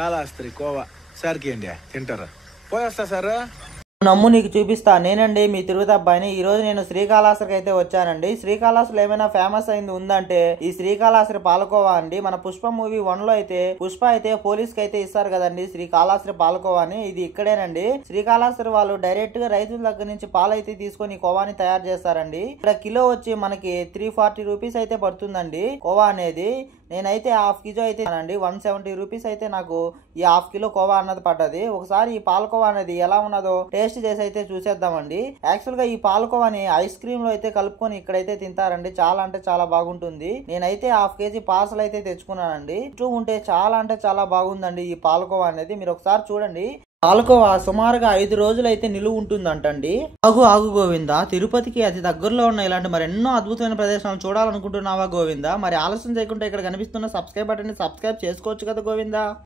కాళహస్తి కోవా సార్కి అండి తింటారా పోయేస్తా సార్. నమ్ము నీకు చూపిస్తా. నేనండి మీ తిరుపతి అబ్బాయిని. ఈ రోజు నేను శ్రీకాళహస్తికి అయితే వచ్చానండి. శ్రీకాళహస్తిలో ఏమైనా ఫేమస్ అయింది ఉందంటే ఈ శ్రీకాళహస్తి పాలకోవా అండి. మన పుష్ప మూవీ 1 లో అయితే పుష్ప అయితే పోలీస్ కి అయితే ఇస్తారు కదండి శ్రీకాళహస్తి పాలకోవా అని. ఇది ఇక్కడేనండి. శ్రీకాళహస్తి వాళ్ళు డైరెక్ట్ గా రైతుల దగ్గర నుంచి పాలు అయితే తీసుకొని కోవాని తయారు చేస్తారండి. ఇక్కడ కిలో వచ్చి మనకి 340 రూపీస్ అయితే పడుతుందండి కోవా అనేది. నేనైతే హాఫ్ కిలో అయితే 170 రూపీస్ అయితే నాకు ఈ హాఫ్ కిలో కోవా అన్నది పడ్డది. ఒకసారి ఈ పాలకోవా అనేది ఎలా ఉన్నదో టేస్ట్ చేసి అయితే చూసేద్దామండి. యాక్చువల్ గా ఈ పాలకోవాని ఐస్ క్రీమ్ లో అయితే కలుపుకొని ఇక్కడైతే తింటారండి. చాలా అంటే చాలా బాగుంటుంది. నేనైతే హాఫ్ కేజీ పార్సల్ అయితే తెచ్చుకున్నానండి. చుట్టూ ఉంటే చాలా అంటే చాలా బాగుందండి ఈ పాలకోవా అనేది. మీరు ఒకసారి చూడండి. పాలకోవా సుమారుగా 5 రోజులు అయితే నిలువ ఉంటుందంటండి. ఆగు గోవిందా, తిరుపతికి అతి దగ్గరలో ఉన్న ఇలాంటి మరెన్నో అద్భుతమైన ప్రదేశాలను చూడాలనుకుంటున్నావా గోవిందా? మరి ఆలస్యం చేయకుండా ఇక్కడ కనిపిస్తున్న సబ్స్క్రైబ్ బటన్ ని సబ్స్క్రైబ్ చేసుకోవచ్చు కదా గోవిందా.